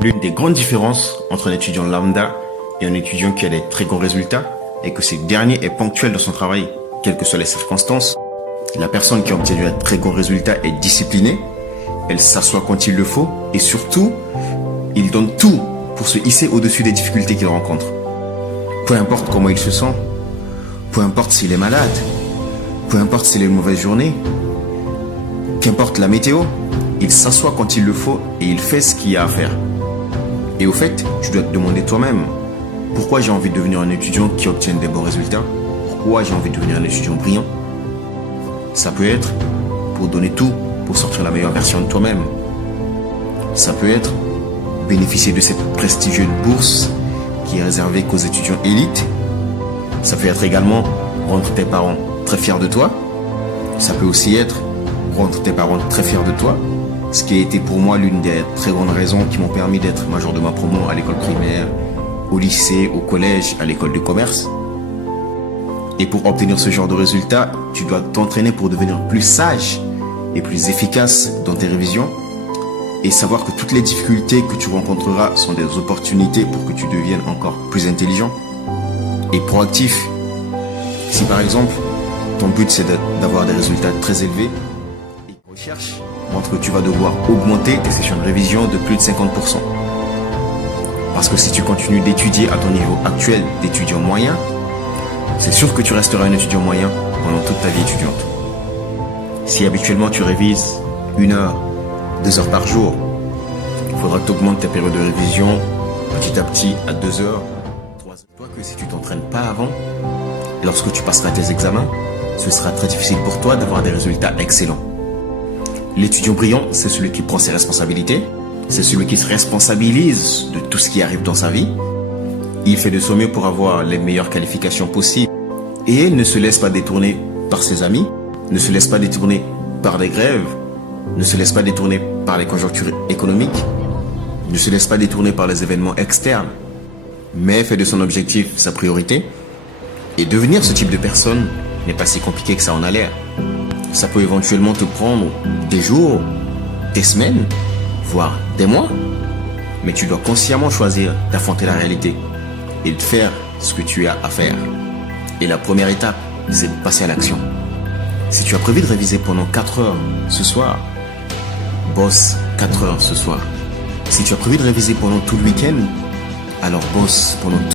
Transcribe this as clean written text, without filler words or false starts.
L'une des grandes différences entre un étudiant lambda et un étudiant qui a des très bons résultats est que ce dernier est ponctuel dans son travail, quelles que soient les circonstances. La personne qui a obtenu un très bon résultat est disciplinée, elle s'assoit quand il le faut et surtout, il donne tout pour se hisser au-dessus des difficultés qu'il rencontre. Peu importe comment il se sent, peu importe s'il est malade, peu importe s'il a une mauvaise journée, qu'importe la météo, il s'assoit quand il le faut et il fait ce qu'il y a à faire. Et au fait, tu dois te demander toi-même, pourquoi j'ai envie de devenir un étudiant qui obtient des bons résultats? Pourquoi j'ai envie de devenir un étudiant brillant? Ça peut être pour donner tout, pour sortir la meilleure version de toi-même. Ça peut être bénéficier de cette prestigieuse bourse qui est réservée qu'aux étudiants élites. Ça peut être également rendre tes parents très fiers de toi. Ça peut aussi être rendre tes parents très fiers de toi, ce qui a été pour moi l'une des très grandes raisons qui m'ont permis d'être major de ma promo à l'école primaire, au lycée, au collège, à l'école de commerce. Et pour obtenir ce genre de résultats, tu dois t'entraîner pour devenir plus sage et plus efficace dans tes révisions et savoir que toutes les difficultés que tu rencontreras sont des opportunités pour que tu deviennes encore plus intelligent et proactif. Si par exemple, ton but c'est d'avoir des résultats très élevés, et recherche montre que tu vas devoir augmenter tes sessions de révision de plus de 50%. Parce que si tu continues d'étudier à ton niveau actuel d'étudiant moyen, c'est sûr que tu resteras un étudiant moyen pendant toute ta vie étudiante. Si habituellement tu révises 1 heure, 2 heures par jour, il faudra que tu augmentes ta période de révision petit à petit à 2 heures, 3 heures. Toi que si tu t'entraînes pas avant, lorsque tu passeras tes examens, ce sera très difficile pour toi d'avoir des résultats excellents. L'étudiant brillant, c'est celui qui prend ses responsabilités, c'est celui qui se responsabilise de tout ce qui arrive dans sa vie. Il fait de son mieux pour avoir les meilleures qualifications possibles et ne se laisse pas détourner par ses amis, ne se laisse pas détourner par des grèves, ne se laisse pas détourner par les conjonctures économiques, ne se laisse pas détourner par les événements externes, mais fait de son objectif sa priorité. Et devenir ce type de personne n'est pas si compliqué que ça en a l'air. Ça peut éventuellement te prendre des jours, des semaines, voire des mois, mais tu dois consciemment choisir d'affronter la réalité et de faire ce que tu as à faire. Et la première étape, c'est de passer à l'action. Si tu as prévu de réviser pendant 4 heures ce soir, bosse 4 heures ce soir. Si tu as prévu de réviser pendant tout le week-end, alors bosse pendant tout